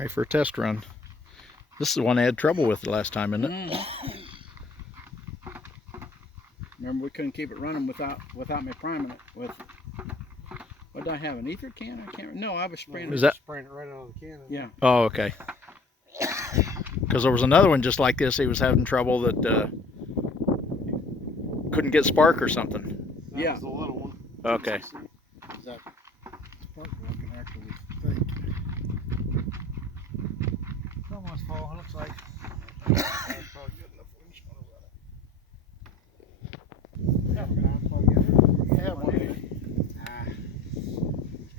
Ready for a test run. This is the one I had trouble with the last time, isn't it? Remember, we couldn't keep it running without me priming it with. What did I have? An ether can? I can't. No, I was spraying. Is that spraying it right out of the can? Yeah. Oh, okay. Because there was another one just like this. He was having trouble that couldn't get spark or something. That Yeah. was the little one. Okay. That spark plug can actually fake. It's almost full. It looks like. That's probably good enough. We just want to run it. Yeah, we're gonna unplug it. Yeah, one day. Just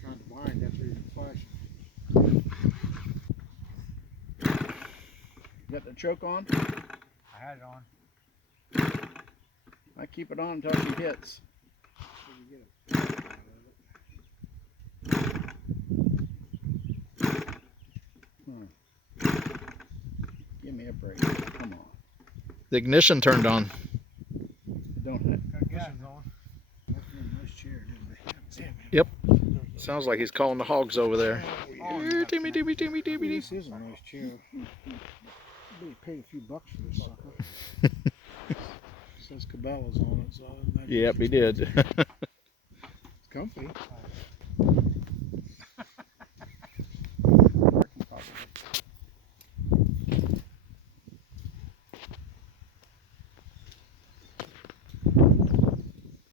trying to bind. That's where you can flash. You got the choke on? I had it on. I keep it on until she hits. So you get it. Give me a break. Come on. The ignition turned on. Don't hit. Ignition's on. That's a nice chair, didn't they? Yep. Sounds like he's calling the hogs over there. Oh, Here, Timmy, Timmy, Timmy, Timmy. This is a nice chair. Maybe paid a few bucks for this sucker. Says Cabela's on it, so I imagine Yep, he did. it's comfy.